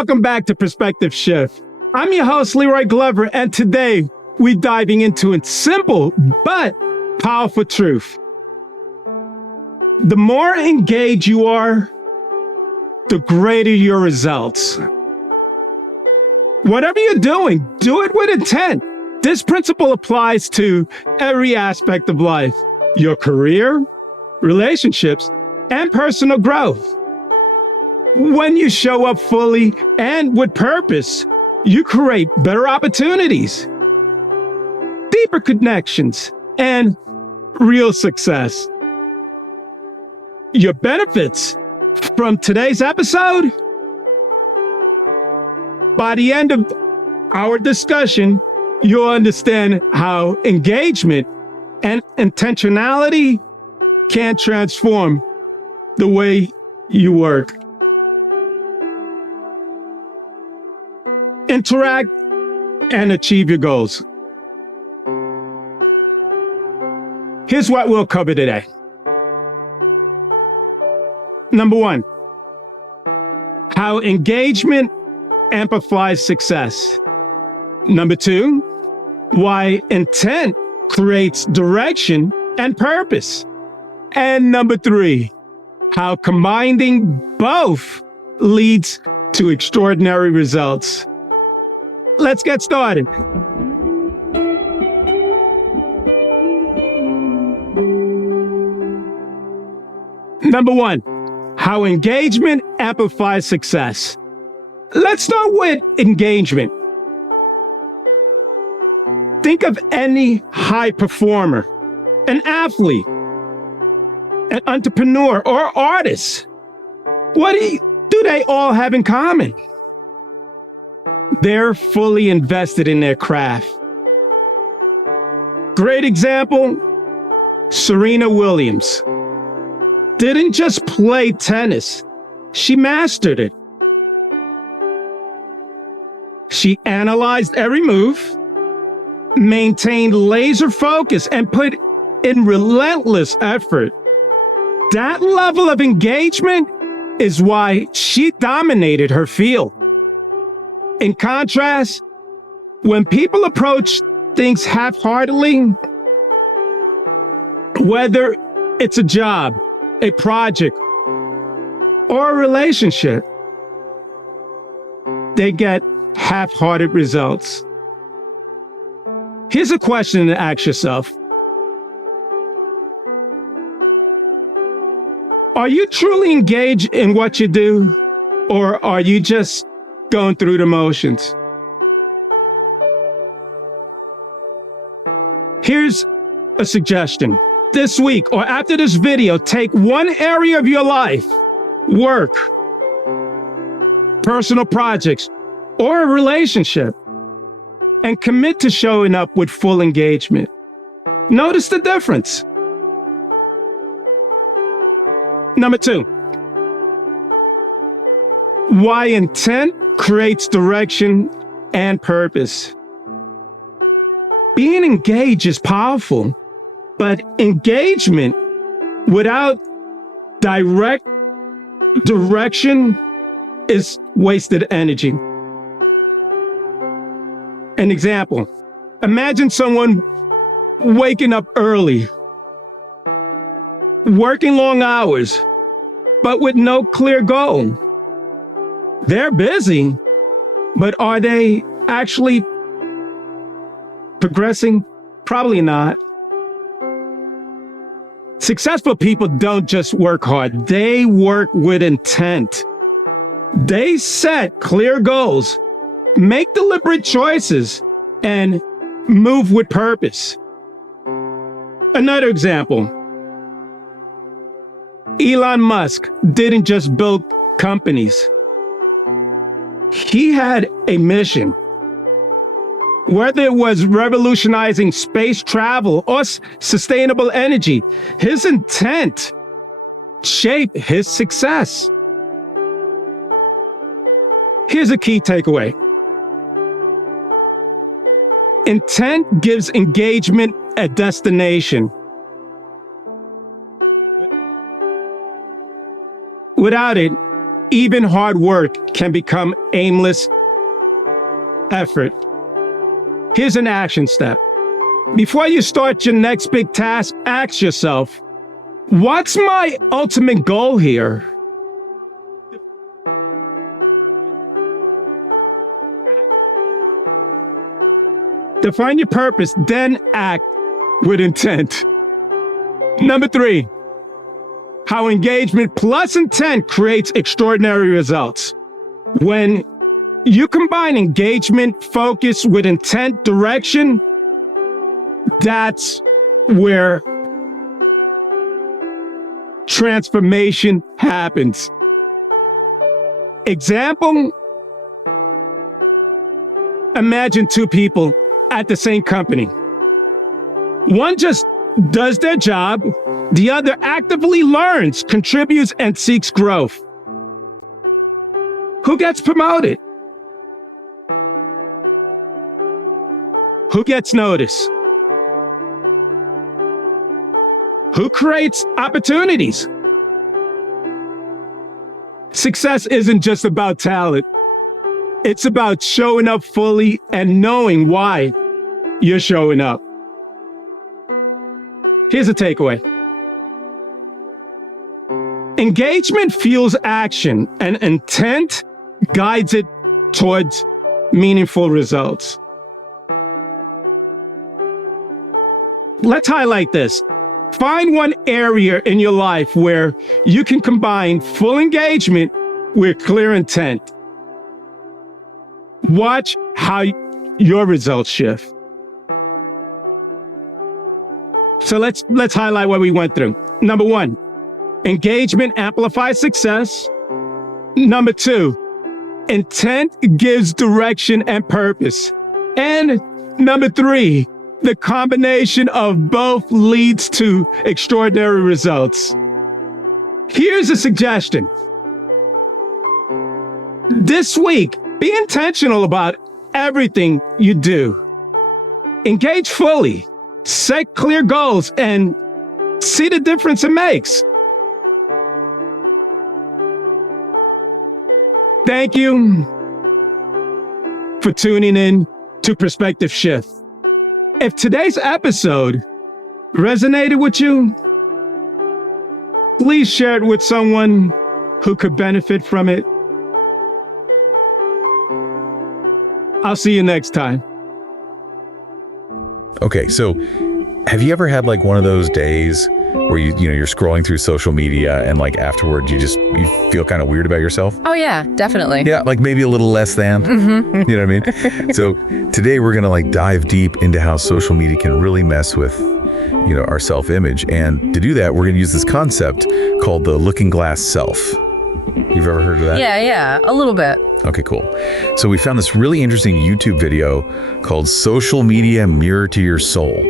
Welcome back to Perspective Shift. I'm your host, Leroy Glover, and today we're diving into a simple but powerful truth. The more engaged you are, the greater your results. Whatever you're doing, do it with intent. This principle applies to every aspect of life, your career, relationships, and personal growth. When you show up fully and with purpose, you create better opportunities, deeper connections, and real success. Your benefits from today's episode? By the end of our discussion, you'll understand how engagement and intentionality can transform the way you work. Interact and achieve your goals. Here's what we'll cover today. Number one, how engagement amplifies success. Number two, why intent creates direction and purpose. And number three, how combining both leads to extraordinary results. Let's get started. Number one, how engagement amplifies success. Let's start with engagement. Think of any high performer, an athlete, an entrepreneur, or artist. What do they all have in common? They're fully invested in their craft. Great example, Serena Williams didn't just play tennis, she mastered it. She analyzed every move, maintained laser focus, and put in relentless effort. That level of engagement is why she dominated her field. In contrast, when people approach things half-heartedly, whether it's a job, a project, or a relationship, they get half-hearted results. Here's a question to ask yourself. Are you truly engaged in what you do, or are you just going through the motions? Here's a suggestion. This week or after this video, take one area of your life, work, personal projects, or a relationship, and commit to showing up with full engagement. Notice the difference. Number two, why intent creates direction and purpose. Being engaged is powerful, but engagement without direct direction is wasted energy. An example, imagine someone waking up early, working long hours, but with no clear goal. They're busy, but are they actually progressing? Probably not. Successful people don't just work hard, they work with intent. They set clear goals, make deliberate choices, and move with purpose. Another example, Elon Musk didn't just build companies. He had a mission. Whether it was revolutionizing space travel or sustainable energy, his intent shaped his success. Here's a key takeaway. Intent gives engagement a destination. Without it, even hard work can become aimless effort. Here's an action step. Before you start your next big task, ask yourself, what's my ultimate goal here? Define your purpose, then act with intent. Number 3, how engagement plus intent creates extraordinary results. When you combine engagement, focus with intent, direction, that's where transformation happens. Example, imagine 2 people at the same company. One just does their job, the other actively learns, contributes, and seeks growth. Who gets promoted? Who gets noticed? Who creates opportunities? Success isn't just about talent. It's about showing up fully and knowing why you're showing up. Here's a takeaway. Engagement fuels action, and intent guides it towards meaningful results. Let's highlight this. Find one area in your life where you can combine full engagement with clear intent. Watch how your results shift. So let's highlight what we went through. Number 1, engagement amplifies success. Number 2, intent gives direction and purpose. And number 3, the combination of both leads to extraordinary results. Here's a suggestion. This week, be intentional about everything you do. Engage fully, set clear goals, and see the difference it makes. Thank you for tuning in to Perspective Shift. If today's episode resonated with you, please share it with someone who could benefit from it. I'll see you next time. Okay, so have you ever had like one of those days where you're scrolling through social media and like afterward you feel kind of weird about yourself? Oh yeah, definitely. Yeah, like maybe a little less than. You know what I mean? So today we're gonna like dive deep into how social media can really mess with our self-image, and to do that we're gonna use this concept called the looking glass self. You've ever heard of that? Yeah, a little bit. Okay, cool. So we found this really interesting YouTube video called Social Media Mirror to Your Soul.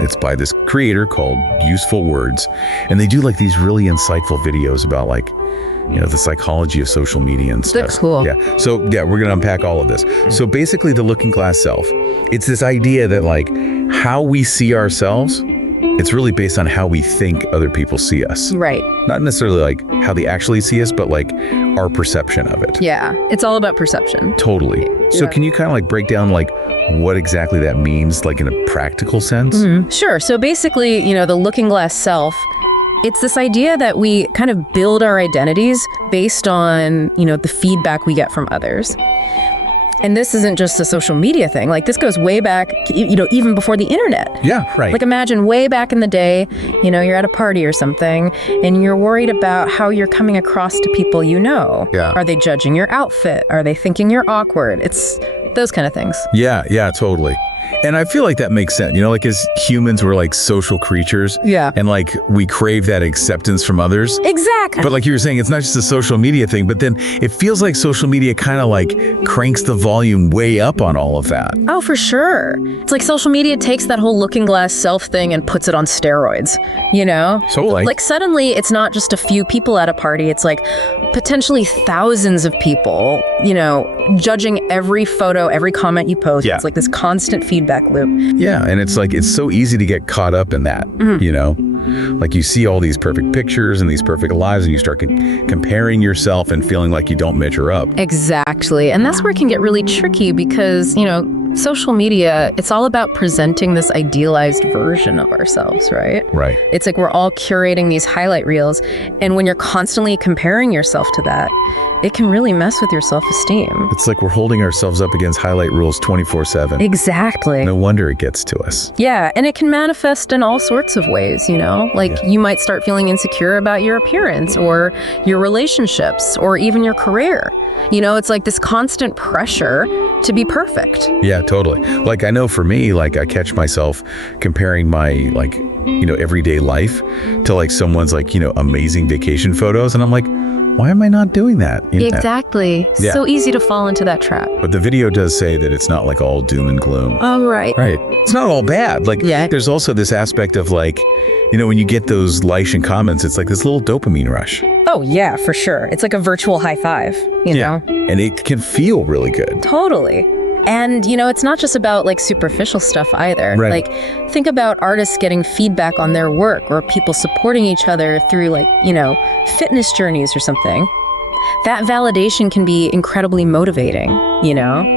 It's by this creator called Useful Words, and they do like these really insightful videos about like, the psychology of social media and stuff. That's cool. Yeah. So yeah, we're gonna unpack all of this. So basically, the looking glass self, it's this idea that like how we see ourselves, it's really based on how we think other people see us. Right. Not necessarily like how they actually see us, but like our perception of it. Yeah, it's all about perception. Totally. So can you kind of like break down like what exactly that means, like in a practical sense? Sure. So basically, the looking glass self, it's this idea that we kind of build our identities based on, the feedback we get from others. And this isn't just a social media thing. Like this goes way back, even before the internet. Yeah, right. Like imagine way back in the day, you're at a party or something and you're worried about how you're coming across to people you know. Yeah. Are they judging your outfit? Are they thinking you're awkward? It's those kind of things. Yeah, totally. And I feel like that makes sense. Like as humans, we're like social creatures. Yeah. And like we crave that acceptance from others. Exactly. But like you were saying, it's not just a social media thing, but then it feels like social media kind of like cranks the volume way up on all of that. Oh, for sure. It's like social media takes that whole looking glass self thing and puts it on steroids, So like suddenly it's not just a few people at a party. It's like potentially thousands of people, judging every photo, every comment you post. Yeah. It's like this constant feedback loop. Yeah, and it's like, it's so easy to get caught up in that, you know? Like you see all these perfect pictures and these perfect lives and you start comparing yourself and feeling like you don't measure up. Exactly. And that's where it can get really tricky because, social media, it's all about presenting this idealized version of ourselves, right? Right. It's like we're all curating these highlight reels. And when you're constantly comparing yourself to that, it can really mess with your self-esteem. It's like we're holding ourselves up against highlight reels 24/7. Exactly. No wonder it gets to us. Yeah, and it can manifest in all sorts of ways, Like you might start feeling insecure about your appearance or your relationships or even your career. It's like this constant pressure to be perfect. Yeah, totally. Like I know for me, like I catch myself comparing my everyday life to like someone's amazing vacation photos. And I'm like, why am I not doing that? Exactly. Yeah. So easy to fall into that trap. But the video does say that it's not like all doom and gloom. Oh, right. Right. It's not all bad. Like there's also this aspect of like, when you get those likes and comments, it's like this little dopamine rush. Oh, yeah, for sure. It's like a virtual high five, you know? And it can feel really good. Totally. And, it's not just about like superficial stuff either. Right. Like think about artists getting feedback on their work or people supporting each other through like, fitness journeys or something. That validation can be incredibly motivating,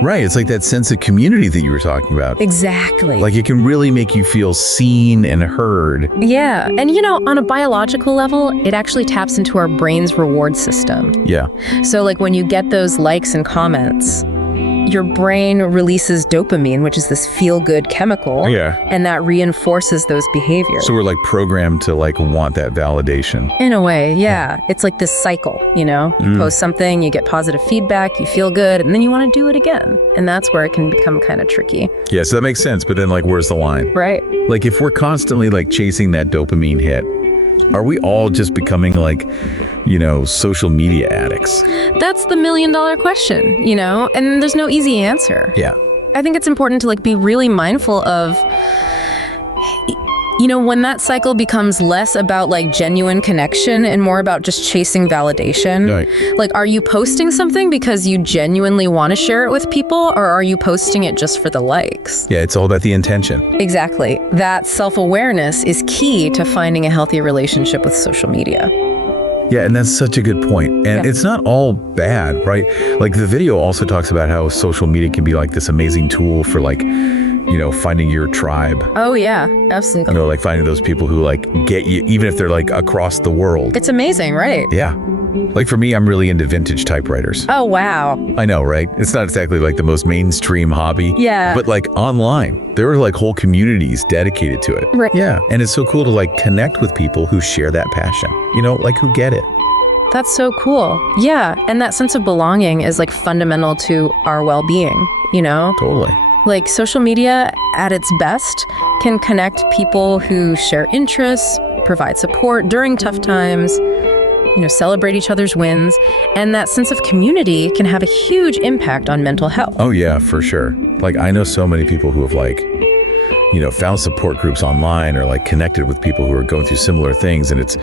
Right. It's like that sense of community that you were talking about. Exactly. Like it can really make you feel seen and heard. Yeah. And, on a biological level, it actually taps into our brain's reward system. Yeah. So like when you get those likes and comments, your brain releases dopamine, which is this feel-good chemical. Yeah. And that reinforces those behaviors. So we're like programmed to like want that validation. In a way, yeah. It's like this cycle, You post something, you get positive feedback, you feel good, and then you want to do it again. And that's where it can become kind of tricky. Yeah, so that makes sense. But then like, where's the line? Right. Like if we're constantly like chasing that dopamine hit, are we all just becoming like, social media addicts? That's the $1 million question, and there's no easy answer. Yeah. I think it's important to like be really mindful of, when that cycle becomes less about like genuine connection and more about just chasing validation. Right. Like, are you posting something because you genuinely want to share it with people, or are you posting it just for the likes? Yeah, it's all about the intention. Exactly. That self-awareness is key to finding a healthy relationship with social media. Yeah, and that's such a good point. And it's not all bad, right? Like the video also talks about how social media can be like this amazing tool for like, finding your tribe. Oh yeah, absolutely. Like finding those people who like get you, even if they're like across the world. It's amazing, right? Yeah. Like for me, I'm really into vintage typewriters. Oh, wow. I know, right? It's not exactly like the most mainstream hobby. Yeah. But like online, there are like whole communities dedicated to it. Right. Yeah. And it's so cool to like connect with people who share that passion, like who get it. That's so cool. Yeah. And that sense of belonging is like fundamental to our well-being, Totally. Like social media at its best can connect people who share interests, provide support during tough times, celebrate each other's wins. And that sense of community can have a huge impact on mental health. Oh yeah, for sure. Like I know so many people who have like, found support groups online or like connected with people who are going through similar things. And it's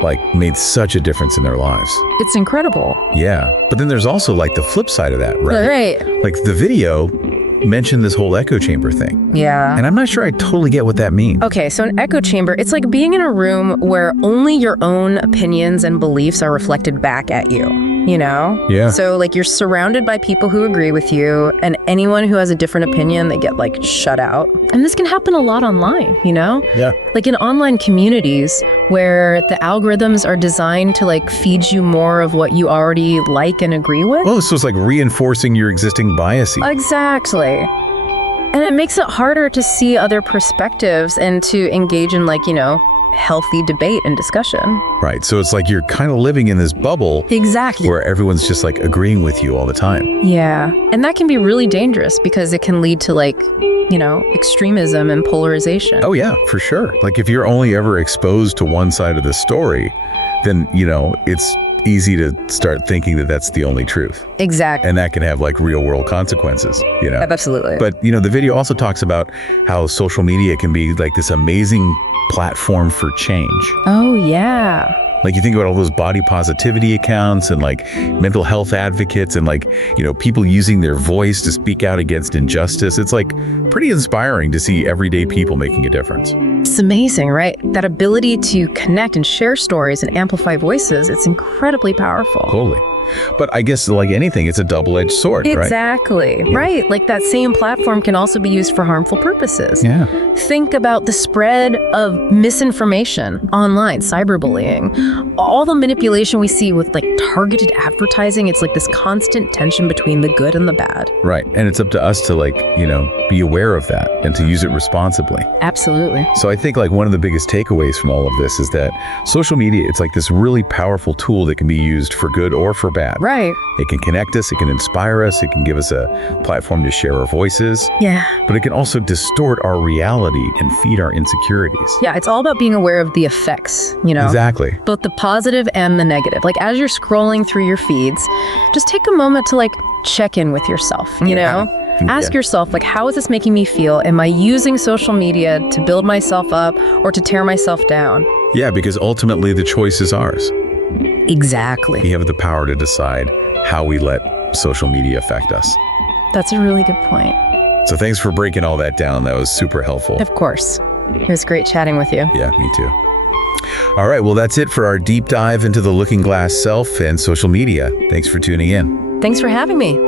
like made such a difference in their lives. It's incredible. Yeah. But then there's also like the flip side of that, right? Right. Like the video mentioned this whole echo chamber thing. Yeah. And I'm not sure I totally get what that means. Okay, so an echo chamber, it's like being in a room where only your own opinions and beliefs are reflected back at you, Yeah. So like you're surrounded by people who agree with you, and anyone who has a different opinion, they get like shut out. And this can happen a lot online, Yeah. Like in online communities where the algorithms are designed to like feed you more of what you already like and agree with. Well, this was like reinforcing your existing biases. Exactly. And it makes it harder to see other perspectives and to engage in like, healthy debate and discussion. Right. So it's like you're kind of living in this bubble. Exactly. Where everyone's just like agreeing with you all the time. Yeah. And that can be really dangerous because it can lead to like, extremism and polarization. Oh yeah, for sure. Like if you're only ever exposed to one side of the story, then, it's easy to start thinking that that's the only truth. Exactly. And that can have like real world consequences, Absolutely. But, the video also talks about how social media can be like this amazing platform for change. Oh, yeah. Like you think about all those body positivity accounts and like mental health advocates and like, people using their voice to speak out against injustice. It's like pretty inspiring to see everyday people making a difference. It's amazing, right? That ability to connect and share stories and amplify voices, it's incredibly powerful. Totally. But I guess like anything, it's a double-edged sword, right? Exactly, right? Like that same platform can also be used for harmful purposes. Yeah. Think about the spread of misinformation online, cyberbullying, all the manipulation we see with like targeted advertising. It's like this constant tension between the good and the bad. Right. And it's up to us to like, be aware of that and to use it responsibly. Absolutely. So I think like one of the biggest takeaways from all of this is that social media, it's like this really powerful tool that can be used for good or for bad. Right. It can connect us, it can inspire us, it can give us a platform to share our voices. Yeah. But it can also distort our reality and feed our insecurities. Yeah, it's all about being aware of the effects, Exactly. both the positive and the negative. Like as you're scrolling through your feeds, just take a moment to like check in with yourself, Ask yourself, like, how is this making me feel? Am I using social media to build myself up or to tear myself down? Yeah, because ultimately the choice is ours. Exactly. We have the power to decide how we let social media affect us. That's a really good point. So thanks for breaking all that down. That was super helpful. Of course. It was great chatting with you. Yeah, me too. All right, well, that's it for our deep dive into the looking glass self and social media. Thanks for tuning in. Thanks for having me.